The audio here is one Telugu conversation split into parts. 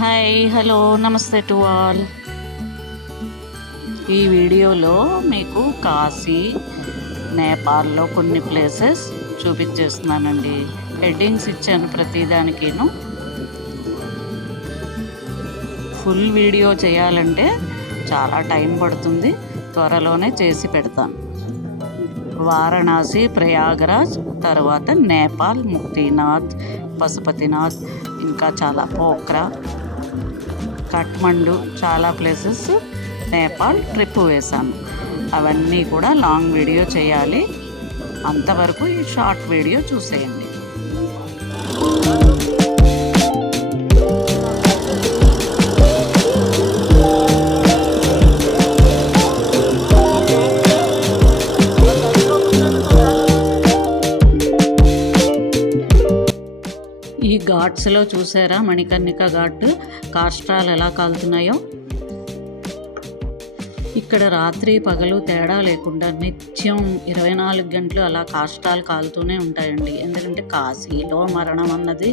హాయ్ హలో నమస్తే టు ఆల్. ఈ వీడియోలో మీకు కాశీ నేపాల్లో కొన్ని ప్లేసెస్ చూపించేస్తున్నానండి. హెడ్డింగ్స్ ఇచ్చాను ప్రతిదానికిను. ఫుల్ వీడియో చేయాలంటే చాలా టైం పడుతుంది, త్వరలోనే చేసి పెడతాను. వారణాసి, ప్రయాగరాజ్, తర్వాత నేపాల్, ముక్తినాథ్, పశుపతినాథ్, ఇంకా చాలా పోఖ్రా, కఠ్మండు, చాలా ప్లేసెస్ నేపాల్ ట్రిప్ వేశాను. అవన్నీ కూడా లాంగ్ వీడియో చేయాలి. అంతవరకు ఈ షార్ట్ వీడియో చూసేయండి. ఈ ఘాట్స్లో చూసారా మణికర్ణిక ఘాట్ కాష్ట్రాలు ఎలా కాలుతున్నాయో. ఇక్కడ రాత్రి పగలు తేడా లేకుండా నిత్యం 24 గంటలు అలా కాష్ట్రాలు కాలుతూనే ఉంటాయండి. ఎందుకంటే కాశీలో మరణం అన్నది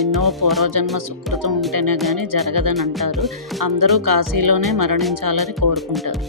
ఎన్నో పూర్వజన్మ సుకృతం ఉంటేనే కానీ జరగదని అంటారు. అందరూ కాశీలోనే మరణించాలని కోరుకుంటారు.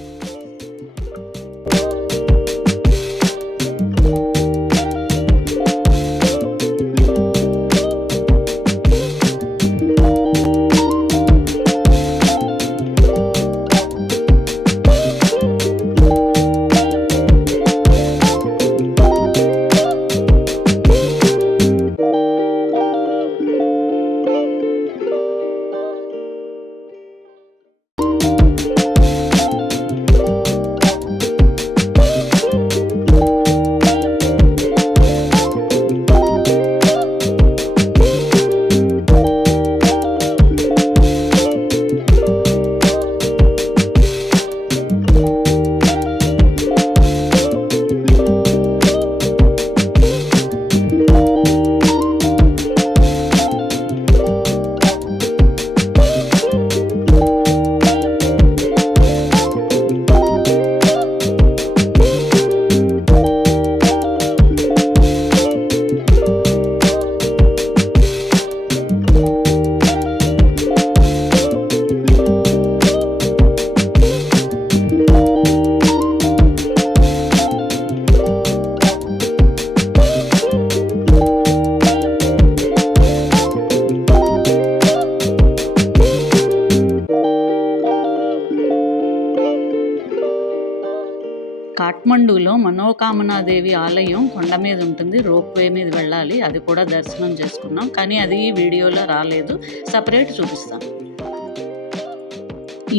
కాఠ్మండూలో మనోకామనాదేవి ఆలయం కొండ మీద ఉంటుంది. రోప్వే మీద వెళ్ళాలి, అది కూడా దర్శనం చేసుకున్నాం. కానీ అది ఈ వీడియోలో రాలేదు, సపరేట్ చూపిస్తాను.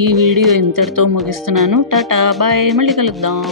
ఈ వీడియో ఇంతటితో ముగిస్తున్నాను. టాటా బాయ్, మళ్ళీ కలుద్దాం.